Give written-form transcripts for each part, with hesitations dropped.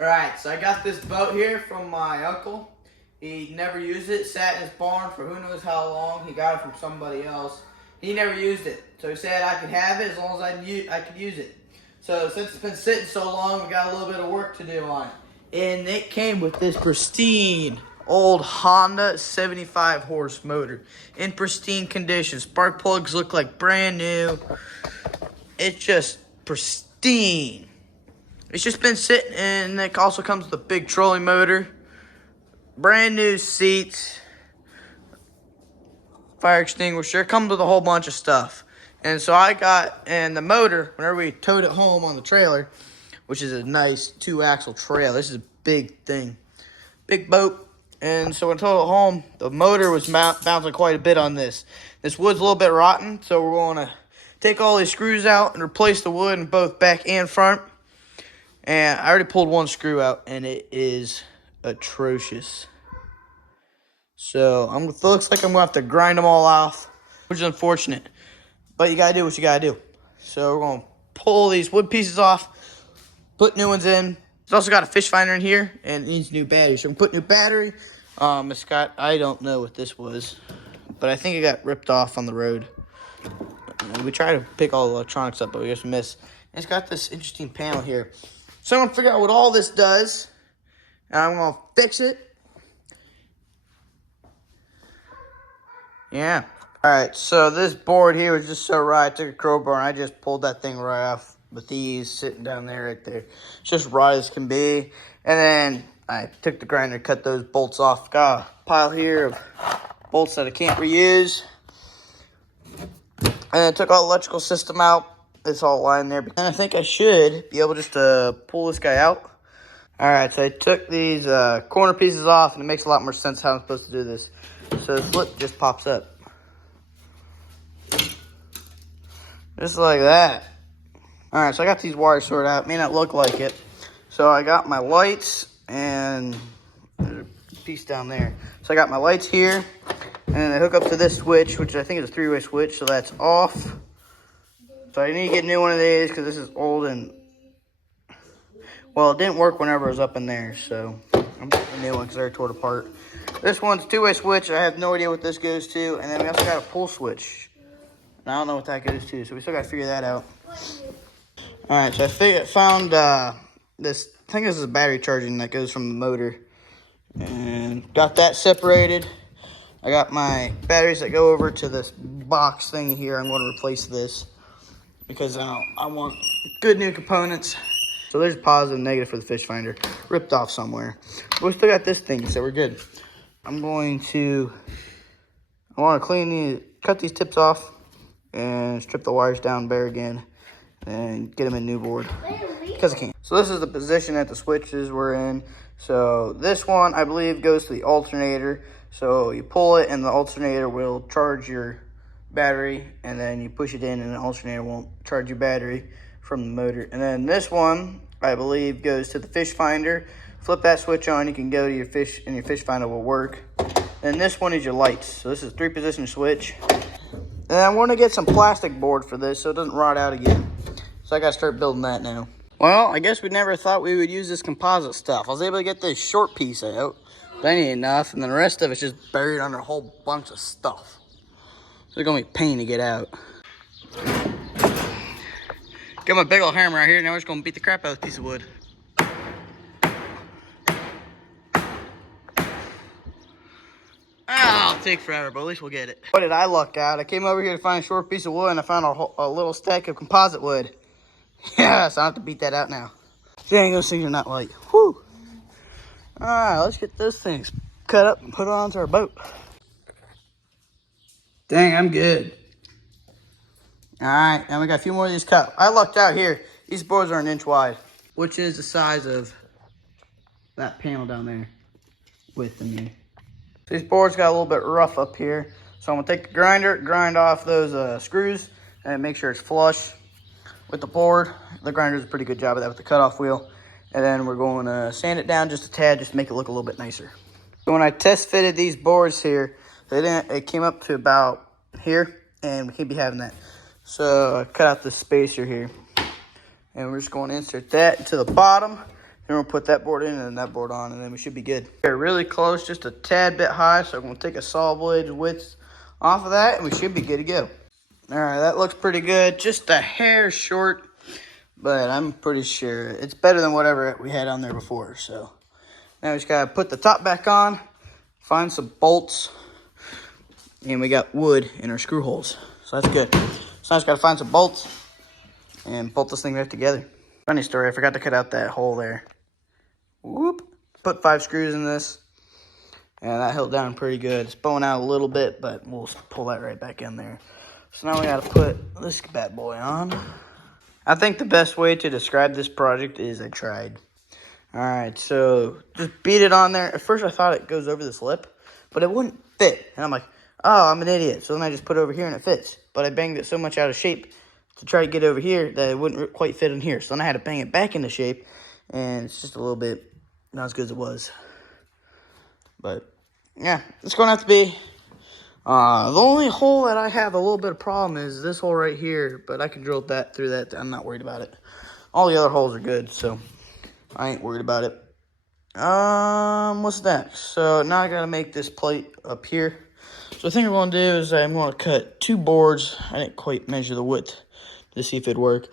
Alright, so I got this boat here from my uncle. He never used it, sat in his barn for who knows how long. He got it from somebody else. He never used it. So he said I could have it as long as I could use it. So since it's been sitting so long, we got a little bit of work to do on it. And it came with this pristine old Honda 75 horse motor in pristine condition. Spark plugs look like brand new. It's just pristine. It's just been sitting, and it also comes with a big trolling motor, brand new seats, fire extinguisher. It comes with a whole bunch of stuff. And so and the motor, whenever we towed it home on the trailer, which is a nice 2-axle trailer. This is a big thing, big boat. And so when I towed it home, the motor was bouncing quite a bit on this. This wood's a little bit rotten, so we're going to take all these screws out and replace the wood in both back and front. And I already pulled one screw out, and it is atrocious. So it looks like I'm going to have to grind them all off, which is unfortunate. But you got to do what you got to do. So we're going to pull these wood pieces off, put new ones in. It's also got a fish finder in here, and it needs new battery. So we're going to put new battery. It's got, I don't know what this was, but I think it got ripped off on the road. And we tried to pick all the electronics up, but we just missed. And it's got this interesting panel here. So I'm going to figure out what all this does, and I'm going to fix it. Yeah. Alright, so this board here was just so right. I took a crowbar and I just pulled that thing right off with ease, sitting down there right there. It's just right as can be. And then I took the grinder, cut those bolts off. Got a pile here of bolts that I can't reuse. And I took all the electrical system out. It's all lying there. And I think I should be able just to pull this guy out. Alright, so I took these corner pieces off, and it makes a lot more sense how I'm supposed to do this. So the flip just pops up. Just like that. Alright, so I got these wires sorted out. It may not look like it. So I got my lights, and there's a piece down there. So I got my lights here, and then I hook up to this switch, which I think is a 3-way switch, so that's off. So I need to get a new one of these because this is old, and well, it didn't work whenever it was up in there, so I'm getting a new one because they're torn apart. This one's a 2-way switch. I have no idea what this goes to, and then we also got a pull switch. And I don't know what that goes to, so we still got to figure that out. All right, so I found this. I think this is a battery charging that goes from the motor, and got that separated. I got my batteries that go over to this box thing here. I'm going to replace this because I want good new components. So there's positive and negative for the fish finder. Ripped off somewhere. But we still got this thing, so we're good. I want to cut these tips off and strip the wires down bare again and get them in new board because I can. So this is the position that the switches were in. So this one, I believe, goes to the alternator. So you pull it and the alternator will charge your battery, and then you push it in and the alternator won't charge your battery from the motor. And then this one, I believe, goes to the fish finder. Flip that switch on, you can go to your fish, and your fish finder will work. And this one is your lights. So this is a 3-position switch. And I want to get some plastic board for this so it doesn't rot out again. So I got to start building that now. Well, I guess we never thought we would use this composite stuff. I was able to get this short piece out, but I need enough, and then the rest of it's just buried under a whole bunch of stuff. So it's going to be a pain to get out. Got my big old hammer right here. Now we're just going to beat the crap out of this piece of wood. I'll take forever, but at least we'll get it. What did I luck out? I came over here to find a short piece of wood, and I found a little stack of composite wood. Yeah, so I have to beat that out now. Dang, those things are not light. Whew. Alright, let's get those things cut up and put onto our boat. Dang, I'm good. Alright, now we got a few more of these cut. I lucked out here. These boards are 1 inch wide, which is the size of that panel down there with them here. So these boards got a little bit rough up here. So I'm going to take the grinder, grind off those screws, and make sure it's flush with the board. The grinder does a pretty good job of that with the cutoff wheel. And then we're going to sand it down just a tad, just to make it look a little bit nicer. So when I test fitted these boards here, it came up to about here, and we can't be having that. So I cut out the spacer here, and we're just going to insert that to the bottom, Then we'll put that board in and then that board on, and then we should be good. They're really close, just a tad bit high, so I'm going to take a saw blade width off of that, and we should be good to go. All right, that looks pretty good. Just a hair short, but I'm pretty sure it's better than whatever we had on there before. So now we just got to put the top back on, find some bolts, and we got wood in our screw holes. So that's good. So I just got to find some bolts and bolt this thing back together. Funny story, I forgot to cut out that hole there. Whoop. Put 5 screws in this, and that held down pretty good. It's bowing out a little bit, but we'll pull that right back in there. So now we got to put this bad boy on. I think the best way to describe this project is I tried. All right, so just beat it on there. At first I thought it goes over this lip, but it wouldn't fit. And I'm like, oh, I'm an idiot. So then I just put it over here and it fits. But I banged it so much out of shape to try to get over here that it wouldn't quite fit in here. So then I had to bang it back into shape, and it's just a little bit not as good as it was. But yeah, it's going to have to be. The only hole that I have a little bit of problem is this hole right here, but I can drill that through that. I'm not worried about it. All the other holes are good, so I ain't worried about it. What's next? So now I gotta make this plate up here. So the thing I'm gonna do is I'm gonna cut 2 boards. I didn't quite measure the width to see if it'd work.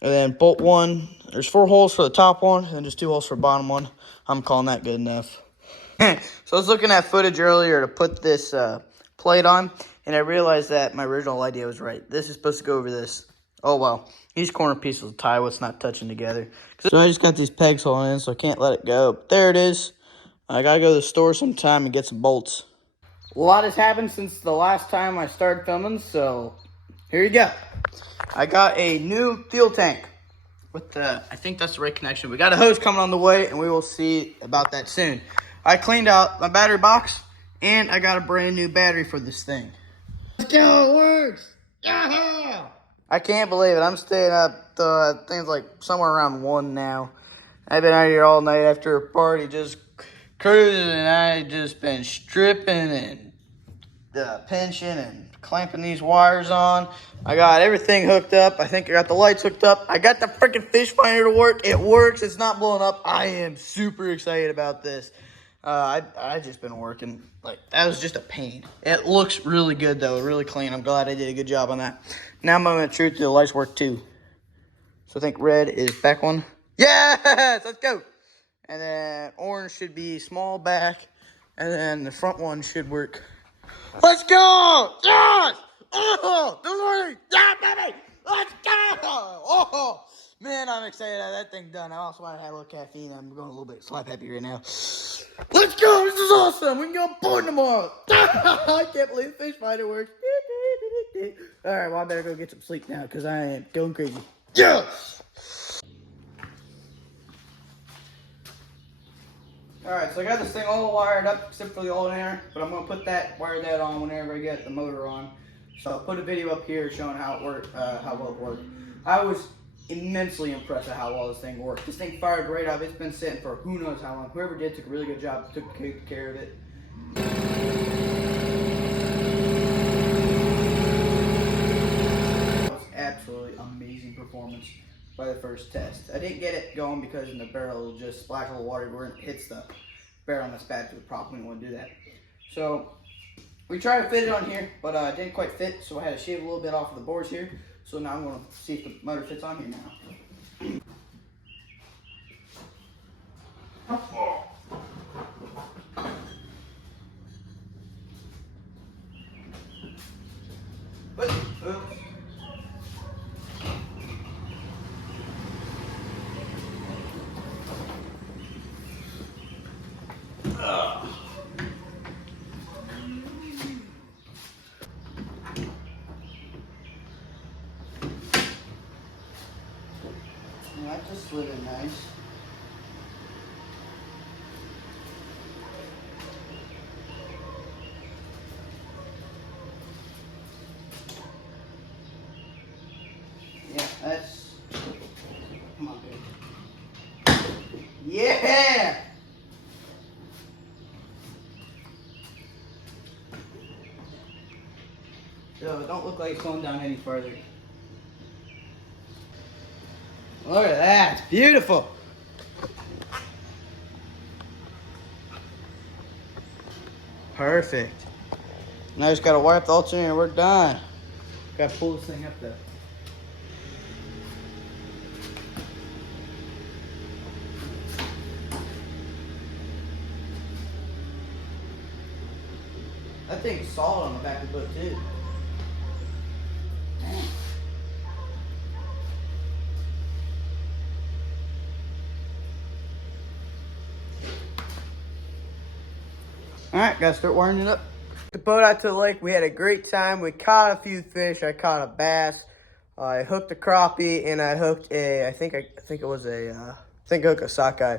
And then bolt one. There's 4 holes for the top one, and just 2 holes for the bottom one. I'm calling that good enough. So I was looking at footage earlier to put this plate on, and I realized that my original idea was right. This is supposed to go over this. Oh well, each corner piece will tie what's not touching together. So I just got these pegs holding in, so I can't let it go. But there it is. I gotta go to the store sometime and get some bolts. A lot has happened since the last time I started filming, so here you go. I got a new fuel tank with the, I think that's the right connection. We got a hose coming on the way, and we will see about that soon. I cleaned out my battery box, and I got a brand new battery for this thing. Let's go, it works! Yeah! I can't believe it. I'm staying up, things like somewhere around 1 now. I've been out here all night after a party, just cruising, and I just been stripping and pinching and clamping these wires on. I got everything hooked up. I think I got the lights hooked up. I got the freaking fish finder to work. It works. It's not blowing up. I am super excited about this. I just been working, like, that was just a pain. It looks really good, though, really clean. I'm glad I did a good job on that. Now, moment of truth, the lights work, too. So I think red is back one. Yes, let's go. And then orange should be small back, and then the front one should work. Let's go! Yes! Oh, the morning! Yeah, baby! Let's go! Oh, man, I'm excited to have that thing done. I also want to have a little caffeine. I'm going a little bit slap happy right now. Let's go! This is awesome! We can go board tomorrow! I can't believe the fish finder works. Alright, well, I better go get some sleep now because I am going crazy. Yes! Alright, so I got this thing all wired up except for the alternator, but I'm going to put wire that on whenever I get the motor on. So I'll put a video up here showing how it worked, how well it worked. I was immensely impressed at how well this thing worked. This thing fired right up. It's been sitting for who knows how long. Whoever did took a really good job, took care of it. It was absolutely amazing performance by the first test. I didn't get it going because in the barrel it'll just splash a little water where it hits the barrel, and that's bad for the prop. We don't want to do that. So we tried to fit it on here, but it didn't quite fit, so I had to shave a little bit off of the boards here. So now I'm going to see if the motor fits on here now. That just slid in nice. Yeah, that's, come on, baby. Yeah! So it don't look like it's going down any further. Look at that, it's beautiful. Perfect. Now I just gotta wire up the alternator and we're done. Gotta pull this thing up though. That thing's solid on the back of the boat too. Man. Alright, gotta start wiring it up. The boat out to the lake, we had a great time. We caught a few fish. I caught a bass. I hooked a crappie and I hooked a, I think I hooked a sockeye.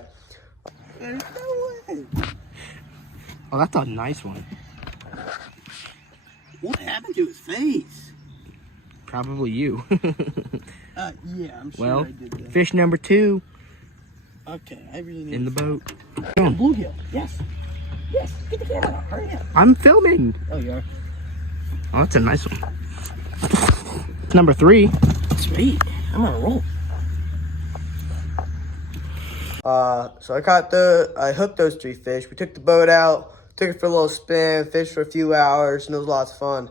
Oh, that's a nice one. What happened to his face? Probably you. Yeah, I'm sure Well, I did that. fish number 2 Okay, I really need in the boat. bluegill. Yes. Yes, get the camera out. Hurry up. I'm filming. Oh, you are? Oh, that's a nice one. Number 3. Sweet. I'm on a roll. So I hooked those 3 fish. We took the boat out, took it for a little spin, fished for a few hours, and it was lots of fun.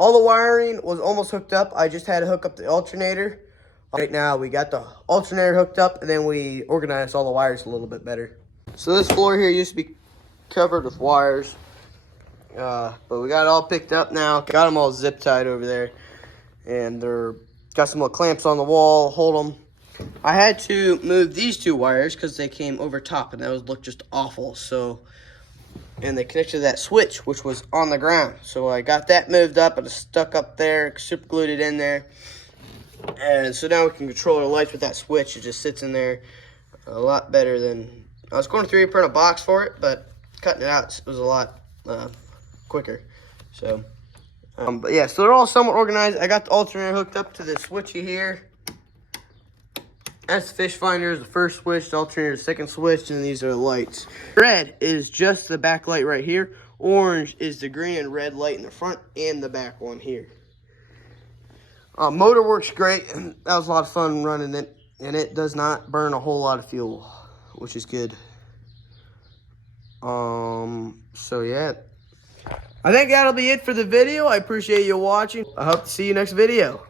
All the wiring was almost hooked up. I just had to hook up the alternator. Right now, we got the alternator hooked up, and then we organized all the wires a little bit better. So this floor here used to be covered with wires, but we got it all picked up now. Got them all zip tied over there, and they're got some little clamps on the wall, hold them. I had to move these 2 wires because they came over top, and that would look just awful. So. And they connected to that switch, which was on the ground. So I got that moved up, and it's stuck up there, super glued it in there. And so now we can control the lights with that switch. It just sits in there a lot better than... I was going to 3D print a box for it, but cutting it out was a lot quicker. So, but yeah, so they're all somewhat organized. I got the alternator hooked up to the switchy here. That's the fish finder, the first switch, the alternator, the second switch, and these are the lights. Red is just the back light right here. Orange is the green and red light in the front and the back one here. Motor works great, and that was a lot of fun running it, and it does not burn a whole lot of fuel, which is good. So yeah. I think that'll be it for the video. I appreciate you watching. I hope to see you next video.